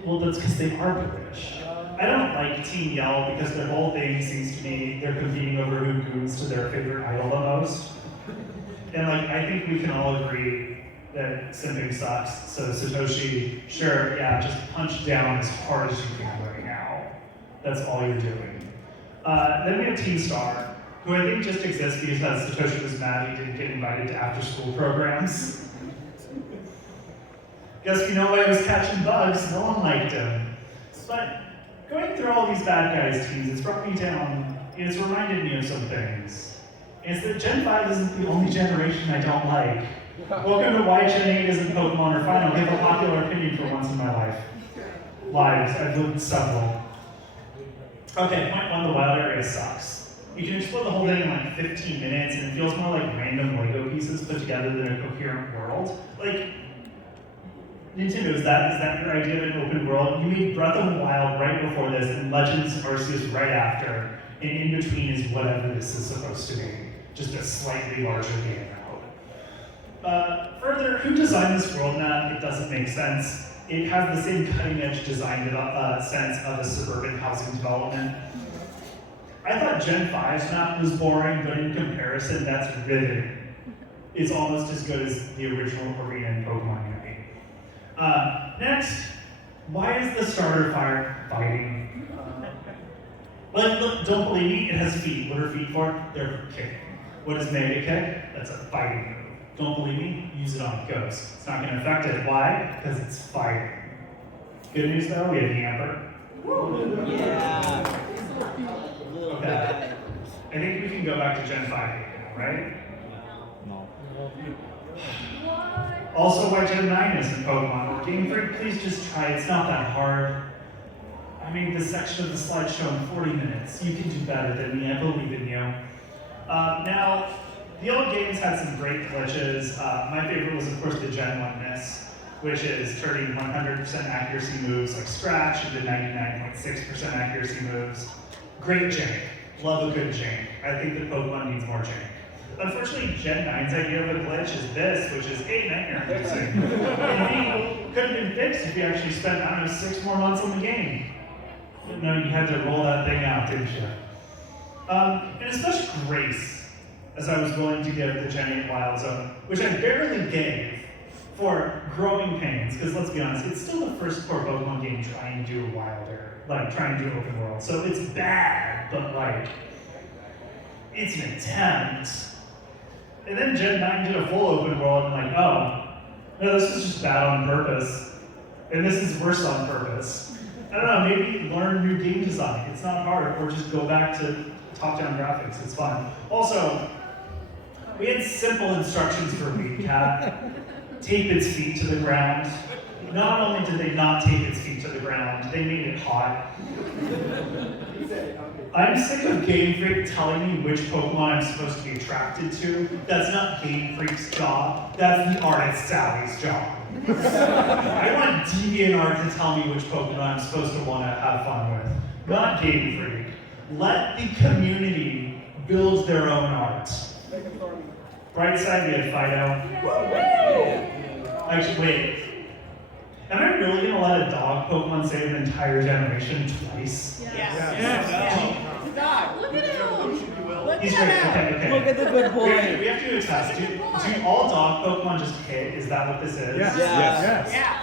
Well, that's because they are British. I don't like Team Yell because their whole thing seems to me they're competing over who goons to their favorite idol the most. And I think we can all agree that simping sucks. So Satoshi, sure, yeah, just punch down as hard as you can right now. That's all you're doing. Then we have Team Star, who I think just exists because Satoshi was mad he didn't get invited to after-school programs. Guess we know why he was catching bugs. No one liked him. But going through all these bad guys teams, it's brought me down. It's reminded me of some things. It's that Gen 5 isn't the only generation I don't like. Welcome to why Gen 8 isn't Pokemon or fine. I'll give a popular opinion for once in my life. Lives. I've lived several. Okay, point one, the wild area sucks. You can explore the whole thing in 15 minutes, and it feels more like random Lego pieces put together than a coherent world. Nintendo, is that your idea of an open world? You made Breath of the Wild right before this, and Legends Arceus right after, and in between is whatever this is supposed to be. Just a slightly larger game out. Further, who designed this world map? It doesn't make sense. It has the same cutting-edge design sense of a suburban housing development. I thought Gen 5's map was boring, but in comparison, that's riveting. It's almost as good as the original arena in Pokemon Unity. Next, why is the starter fire fighting? Look, don't believe me, it has feet. What are feet for? They're for kicking. What is Mega Kick? That's a fighting move. Don't believe me? Use it on Ghost. It's not going to affect it. Why? Because it's fighting. Good news though, we have Amber. Yeah. Okay. I think we can go back to Gen 5 now, right? No. Also, why Gen 9 isn't Pokemon? Gamefreak, please just try. It's not that hard. I made this section of the slideshow in 40 minutes. You can do better than me. I believe in you. Now, The old games had some great glitches. My favorite was, of course, the Gen 1 miss, which is turning 100% accuracy moves like Scratch into 99.6% accuracy moves. Great jank. Love a good jank. I think that Pokemon needs more jank. Unfortunately, Gen 9's idea of a glitch is this, which is a nightmare fixing. And could have been fixed if you actually spent, I don't know, 6 more months on the game. No, you had to roll that thing out, didn't you? And as much grace as I was willing to give the Gen 8 Wild Zone, which I barely gave for growing pains, because let's be honest, it's still the first core Pokemon game trying to do a wilder, like trying to do open world. So it's bad, but like, it's an attempt. And then Gen 9 did a full open world, and like, oh, no, this was just bad on purpose. And this is worse on purpose. I don't know, maybe learn new game design. It's not hard, or just go back to top-down graphics, it's fun. Also, we had simple instructions for Weed Cat. Tape its feet to the ground. Not only did they not tape its feet to the ground, they made it hot. I'm sick of Gamefreak telling me which Pokemon I'm supposed to be attracted to. That's not Gamefreak's job, that's the artist Sally's job. I want DeviantArt to tell me which Pokemon I'm supposed to want to have fun with, not Gamefreak. Let the community build their own art. Bright side, we had Fido. Actually, wait. Am I really going to let a dog Pokemon save an entire generation twice? Stop. Look at him. Look He's at great. him. Okay. Look at the good boy. We have to do a test. Do all dog Pokemon just hit? Is that what this is? Yes. Yes. Yeah.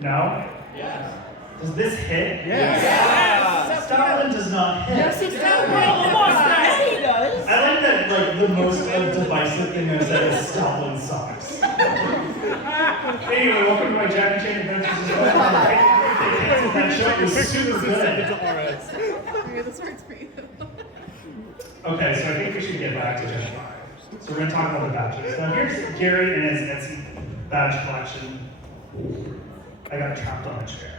No? Yes. Does this hit? Yes. Stoutland does not hit. Yes, it's not Yeah, he does. I like that, like, the most divisive thing I've said is Stoutland sucks. Anyway, welcome to my Jack and Chain Adventures. That show was super good. Okay, this works for you. Okay, so I think we should get back to Gen 5. So we're going to talk about the badges. Now here's Gary and his Etsy badge collection. I got trapped on a chair.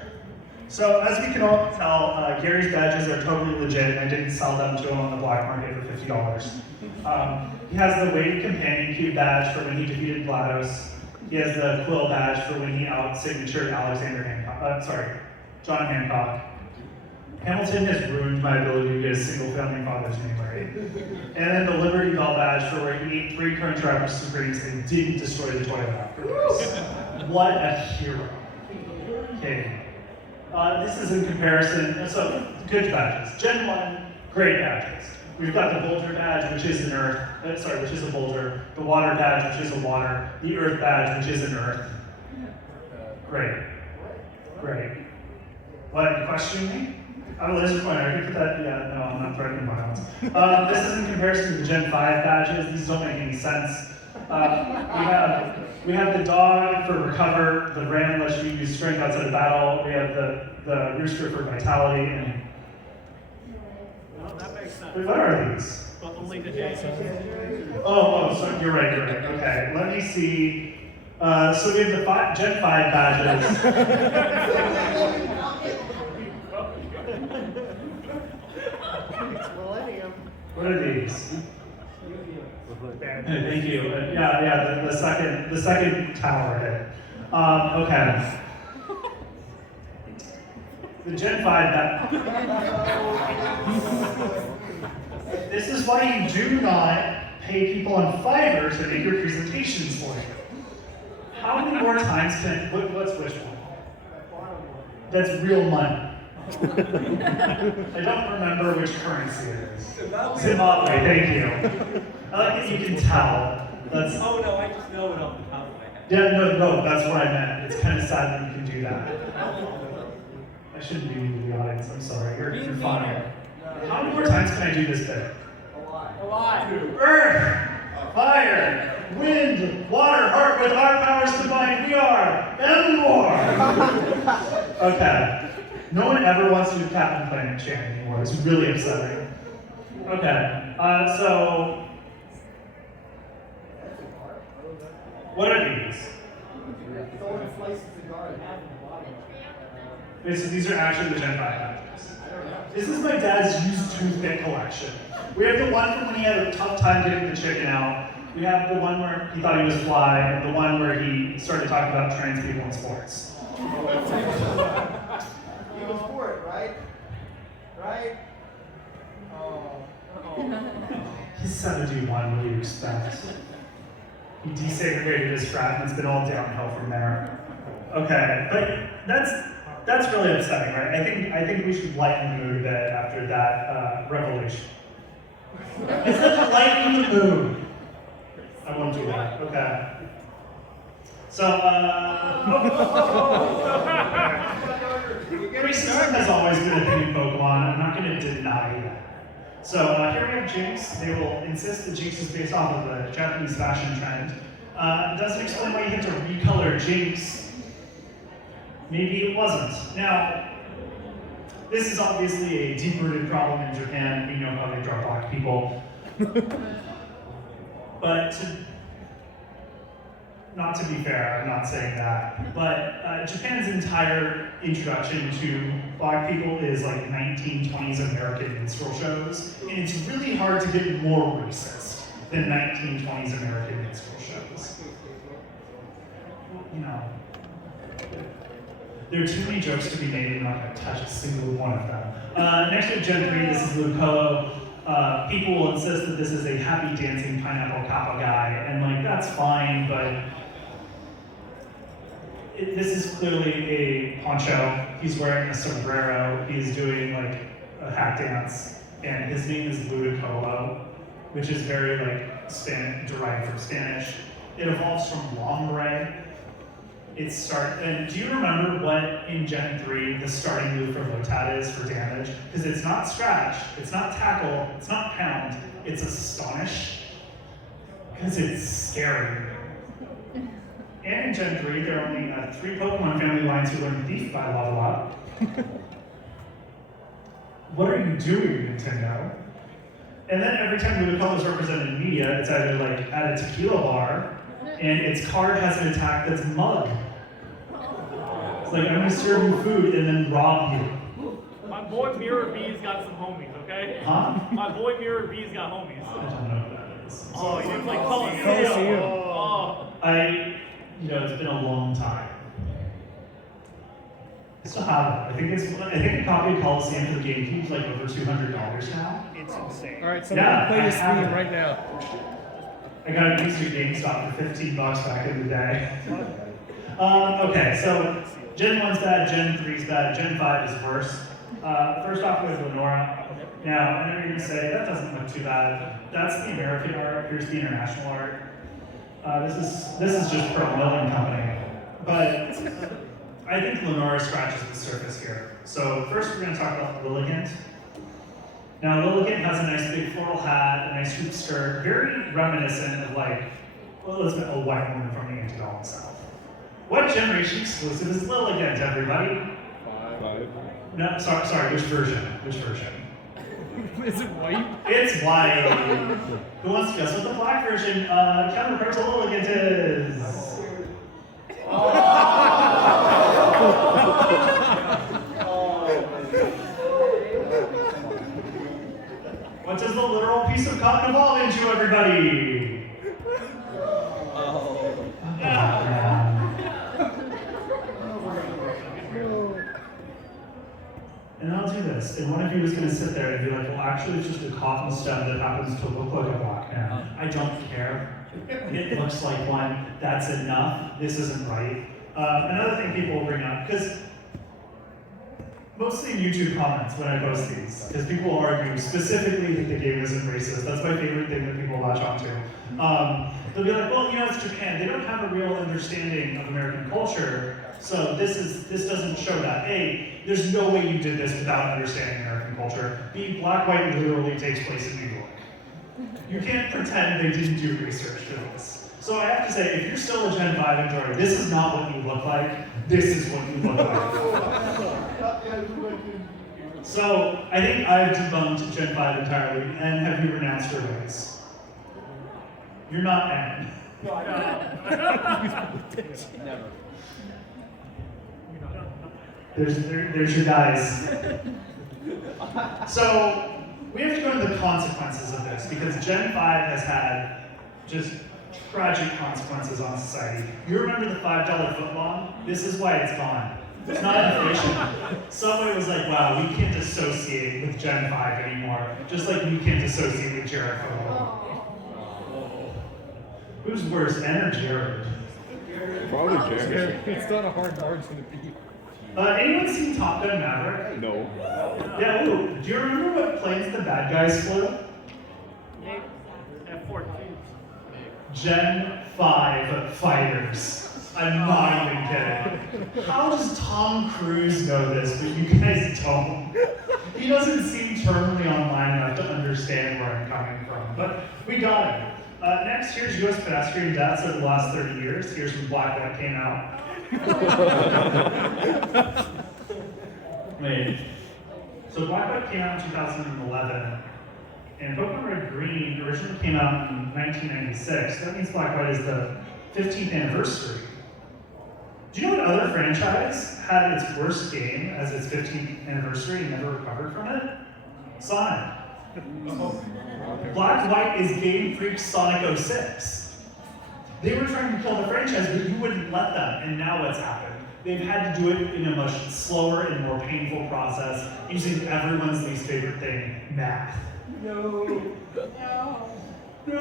So as we can all tell, Gary's badges are totally legit, and I didn't sell them to him on the black market for $50. He has the Weighted Companion Cube badge for when he defeated GLaDOS. He has the Quill badge for when he out-signatured John Hancock. Hamilton has ruined my ability to get a single family father's name right. And then the Liberty Bell badge for where he ate 3 Crunch Wrappers Supremes and didn't destroy the toilet afterwards. What a hero. Okay. This is in comparison, so good badges. Gen 1, great badges. We've got the Boulder badge, which is an Earth, which is a Boulder, the Water badge, which is a Water, the Earth badge, which is an Earth. Great. Great. What, you questioning me? I have a laser pointer, I can put that, yeah, no, I'm not threatening violence. This is in comparison to the Gen 5 badges, these don't make any sense. We have the dog for recover, the ram lets you use strength outside of battle, we have the rooster for vitality, and No, that makes sense. what are these? But only to Jason. Oh, so you're right, okay. Let me see. So we have the Gen 5 badges. What are these? Thank you. The second tower hit. Okay. The Gen 5 This is why you do not pay people on Fiverr to make your presentations for you. How many more times what's which one? That's real money. I don't remember which currency it is. Zimbabwe, thank you. I like that you can tell. That's, Oh no, I just know it off the top of my head. yeah, no, that's what I meant. It's kind of sad that you can do that. I shouldn't be mean to the audience, I'm sorry. You're fine. How many more times can I do this bit? A lot. Earth, fire, wind, water, heart, with our powers combined, we are Emor! Okay. No one ever wants to do Captain Planet chant anymore. It's really upsetting. Okay. So what are these? Okay, so these are actually the Gen 5 badges. This is my dad's used toothpick collection. We have the one from when he had a tough time getting the chicken out. We have the one where he thought he was fly, and the one where he started talking about trans people in sports. He was for it, right? Right? Oh. He's 71, what do you expect? He desegregated his frat, and it's been all downhill from there. Okay, but that's really upsetting, right? I think we should lighten the mood a bit after that revelation. I said lighten the mood. I won't do that. Okay. So, racism has always been a thing in Pokemon. I'm not going to deny that. So here we have Jinx. They will insist that Jinx is based off of a Japanese fashion trend. It doesn't explain why you had to recolor Jinx. Maybe it wasn't. Now, this is obviously a deep-rooted problem in Japan. We know how they draw black people. But not to be fair, I'm not saying that, but Japan's entire introduction to black people is like 1920s American minstrel shows, and it's really hard to get more racist than 1920s American minstrel shows. You know, there are too many jokes to be made, and I'm not going to touch a single one of them. Next to Gen 3, this is Luco. People will insist that this is a happy dancing pineapple kappa guy, and like, that's fine, but this is clearly a poncho. He's wearing a sombrero. He's doing like a hat dance, and his name is Ludicolo, which is very like derived from Spanish. It evolves from Lombre. And do you remember what in Gen 3 the starting move for Lotad is for damage? Because it's not scratch, it's not tackle, it's not pound, it's astonish. Because it's scary. And in Gen 3, there are only 3 Pokemon family lines who learn Thief by level up. What are you doing, Nintendo? And then every time Ludicolo is represented in media, it's either like at a tequila bar, and its card has an attack that's mug. It's like, I'm gonna serve you food and then rob you. My boy Mirror B's got some homies, okay? Huh? My boy Mirror B's got homies. I don't know what that is. Oh, you didn't play Coliseum. Coliseum. Oh. It's been a long time. I still have it. I think a copy of Coliseum for the GameCube is like over $200 now. It's insane. Alright, so Yeah, we're gonna play this I have theme it. right now. I got it used to GameStop for $15 back in the day. Okay, so Gen 1's bad, Gen 3's bad, Gen 5 is worse. First off, we have Lenora. Now, I know you're going to say, that doesn't look too bad. That's the American art, here's the international art. This is just from Millen Company. But I think Lenora scratches the surface here. So first we're going to talk about Lilligant. Now, Lilligant has a nice big floral hat, a nice hoop skirt, very reminiscent of like, well, let's get a white woman from the antebellum South. What generation exclusive is Lilligant, everybody? 5. No, sorry, which version? Which version? Is it white? It's white. Who wants to guess what the black version counterpart to Lilligant is? What does the literal piece of cotton evolve into, everybody? And I'll do this. And one of you is going to sit there and be like, well, actually, it's just a cotton stem that happens to look like a black man. I don't care. It looks like one. That's enough. This isn't right. Another thing people will bring up, because mostly in YouTube comments when I post these, because people will argue specifically that the game isn't racist. That's my favorite thing that people latch onto. They'll be like, well, it's Japan. They don't have a real understanding of American culture, so this doesn't show that. A, there's no way you did this without understanding American culture. B, Black White literally takes place in New York. You can't pretend they didn't do research for this. So I have to say, if you're still a Gen 5 enjoyer, this is not what you look like. This is what you look like. So I think I've debunked Gen 5 entirely, and have you renounced your ways? You're not N. Never. There's your guys. So we have to go into the consequences of this because Gen 5 has had just tragic consequences on society. You remember the $5 footlong? This is why it's gone. It's not inflation. Somebody was like, wow, we can't associate with Gen 5 anymore, just like we can't associate with Jared footlong. Who's worse, N or Jared? Probably Jared. It's not a hard margin to beat. Anyone seen Top Gun Maverick? No. Yeah, ooh, do you remember what planes the bad guys flew? F-14. Gen 5 fighters. I'm not even kidding. How does Tom Cruise know this, but you guys don't? He doesn't seem terminally online enough to understand where I'm coming from, but we got it. Next, here's U.S. pedestrian deaths over the last 30 years. Here's when Black White came out. Wait. So Black White came out in 2011, and Pokemon Red Green originally came out in 1996. That means Black White is the 15th anniversary. Do you know what other franchise had its worst game as its 15th anniversary and never recovered from it? Sonic. Black White is Gamefreak's Sonic 06. They were trying to kill the franchise, but you wouldn't let them, and now what's happened? They've had to do it in a much slower and more painful process, using everyone's least favorite thing, math. No. I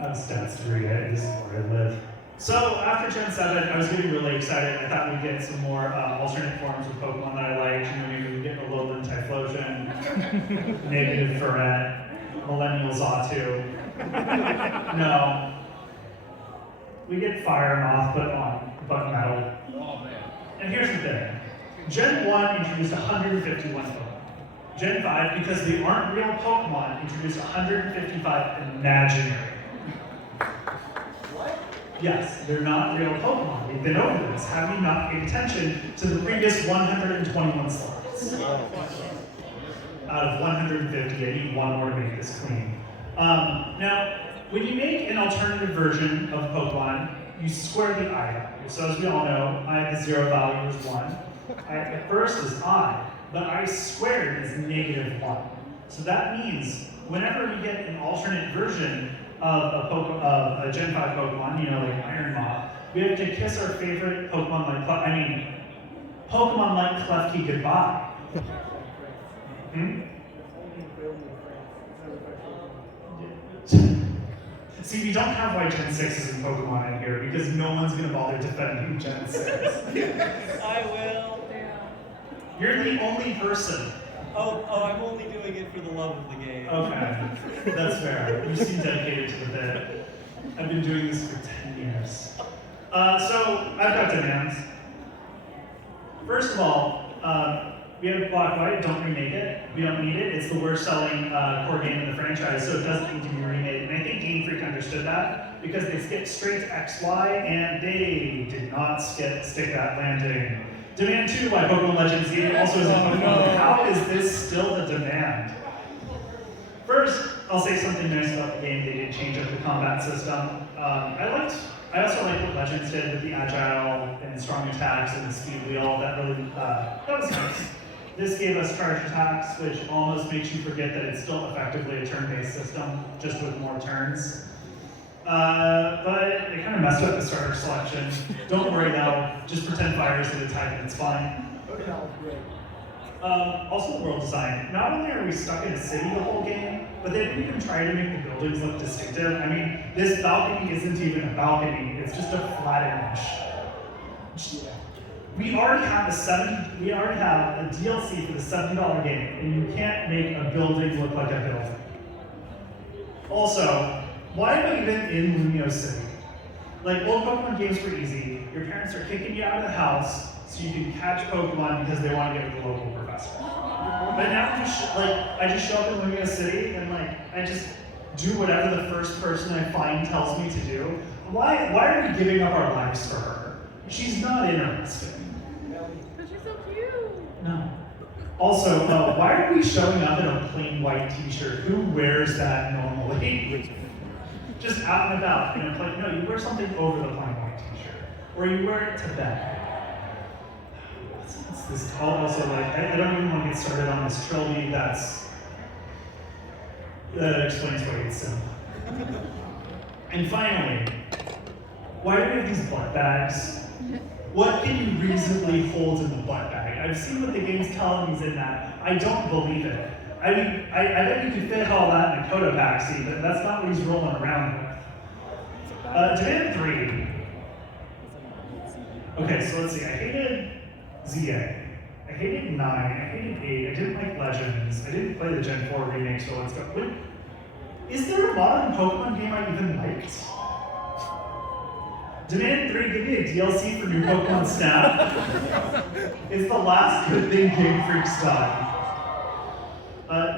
have a stats degree, this is where I live. So after Gen 7, I was getting really excited. I thought we'd get some more alternate forms of Pokemon that I liked. You know, maybe we'd get Alolan Typhlosion, Negative Ferret, Millennial Xatu. No. We get Fire Moth, but metal. Oh man. And here's the thing. Gen 1 introduced 151 Pokemon. Gen 5, because they aren't real Pokemon, introduced 155 imaginary. Yes, they're not real Pokemon. We've been over this. Have you not paid attention to the previous 121 slides? Out of 150, I need one more to make this clean. Now, when you make an alternative version of Pokemon, you square the I value. So as we all know, the zero value is 1. I at first is I, but I squared is -1. So that means whenever we get an alternate version of a Gen 5 Pokemon, you know, like Iron Moth, we have to kiss our favorite Pokemon like Pokemon like Klefki goodbye. See, we don't have white Gen 6s in Pokemon in here because no one's gonna bother defending Gen 6. I will. You're the only person. Oh, I'm only doing it for the love of the game. Okay, that's fair. You seem dedicated to the bit. I've been doing this for 10 years. So, I've got demands. First of all, we have Black White, don't remake it. We don't need it. It's the worst selling core game in the franchise, so it doesn't need to be remade. And I think Gamefreak understood that because they skipped straight to XY and they did not stick that landing. Demand 2 by Pokemon Legends Z also is in Pokemon. How is this still the demand? First, I'll say something nice about the game. They did change up the combat system. I also like what Legends did with the agile and strong attacks and the speed wheel. That was nice. This gave us charge attacks, which almost makes you forget that it's still effectively a turn-based system, just with more turns. But it kind of messed up the starter selection. Don't worry though, just pretend fire is at a type and it's fine. Also the world design. Not only are we stuck in a city the whole game, but they didn't even try to make the buildings look distinctive. I mean, this balcony isn't even a balcony, it's just a flat image. We already have a DLC for the $70 game, and you can't make a building look like a building. Also, why am I even in Lumio City? Like, old Pokemon games were easy. Your parents are kicking you out of the house so you can catch Pokemon because they want to get with the local professor. But now I just show up in Lumio City and I just do whatever the first person I find tells me to do. Why are we giving up our lives for her? She's not interesting. Because you're so cute. No. Also, why are we showing up in a plain white t-shirt? Who wears that normally? Just out and about in a plain, no, you wear something over the plain white t-shirt. Or you wear it to bed. It's this also like I don't even want to get started on this trilogy that explains why it's simple. And finally, why do we have these butt bags? What can you reasonably hold in the butt bag? I've seen what the game's telling me in that. I don't believe it. I mean, I bet you could fit all that in a Cotopaxi, but that's not what he's rolling around with. Demand 3. Okay, so let's see. I hated ZA. I hated 9. I hated 8. I didn't like Legends. I didn't play the Gen 4 remake, so let's go. Wait, is there a modern Pokemon game I even liked? Demand 3, give me a DLC for new Pokemon Snap. It's the last good thing Gamefreak's done.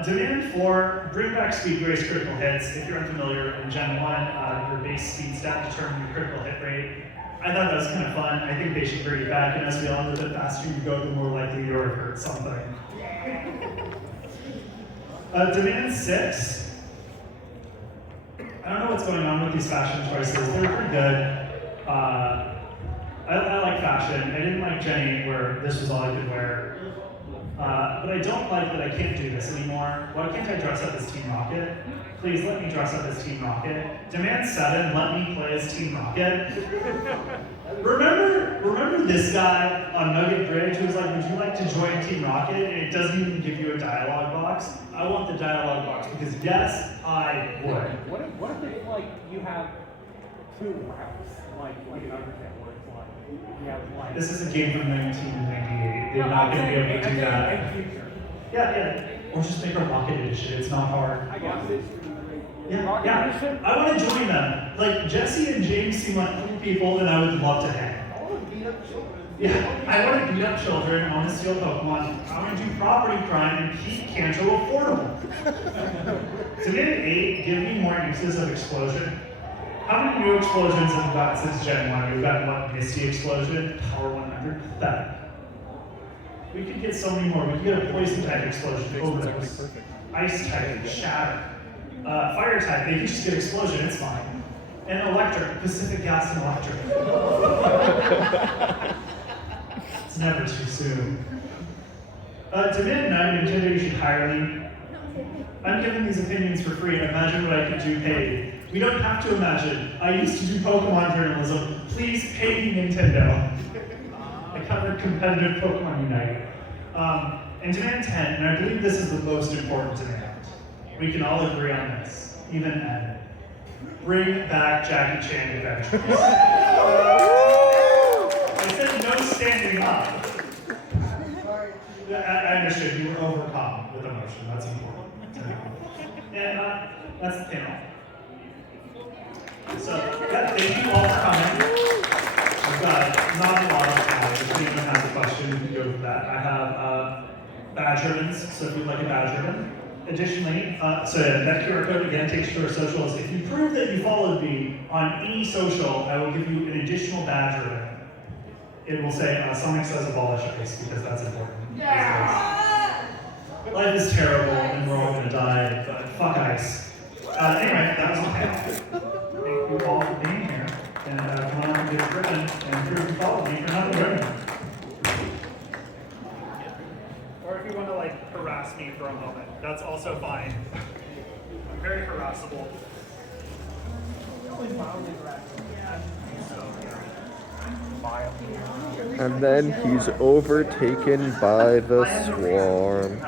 Demand 4, bring back Speed Race critical hits. If you're unfamiliar, in Gen 1, your base speed stat determines your critical hit rate. I thought that was kind of fun. I think they should bring it back, and as we all know, the faster you go, the more likely you're to hurt something. Demand 6. I don't know what's going on with these fashion choices. They're pretty good. I like fashion. I didn't like Jenny, where this was all I could wear. But I don't like that I can't do this anymore. Why can't I dress up as Team Rocket? Please let me dress up as Team Rocket. Demand 7, let me play as Team Rocket. Remember this guy on Nugget Bridge who was like, would you like to join Team Rocket? And it doesn't even give you a dialogue box. I want the dialogue box because yes, I would. What if it's like you have two routes, like an Undertale, where it's like you have like. This is a game from 1998. They're not going to be able to do that. Yeah. Or just make a Rocket Edition. It's not hard. I got this. Yeah. I want to join them. Like Jesse and James seem like cool people, and I would love to hang. Yeah, I want to beat up children. I want to steal Pokemon. I want to do property crime and keep Kanto affordable. Demand 8, give me more uses of explosion. How many new explosions have we got since Gen 1? We've got what? Misty Explosion, Power 100, that. We could get so many more. We could get a poison type explosion, overdose. Ice type, shatter. Fire type, they can just get explosion, it's fine. And electric, Pacific Gas and Electric. It's never too soon. Demand 9, Nintendo, you should hire me. I'm giving these opinions for free, and imagine what I could do paid. We don't have to imagine. I used to do Pokemon journalism. Please pay me, Nintendo. I covered competitive Pokemon Unite. And demand 10, and I believe this is the most important demand. We can all agree on this, even Ed. Bring back Jackie Chan Adventures. I said no standing up. I understood, you were overcome with emotion, that's important. And that's the panel. So, thank you all for coming. I've got not a lot of time. If anyone has a question, we can go with that. I have badge ribbons, so if you'd like a badge ribbon. Additionally, so that QR code again takes you to our socials. If you prove that you followed me on any social, I will give you an additional badge ribbon. It will say, Sonic says abolish ice, because that's important. Yeah. Life is terrible, and we're all gonna die, but fuck ice. Anyway, that was my panel. Thank you all for being here, and come on and get a ribbon, and prove you followed me for not a ribbon. Or if you want to like harass me for a moment, that's also fine. I'm very harassable. And then he's overtaken by the swarm.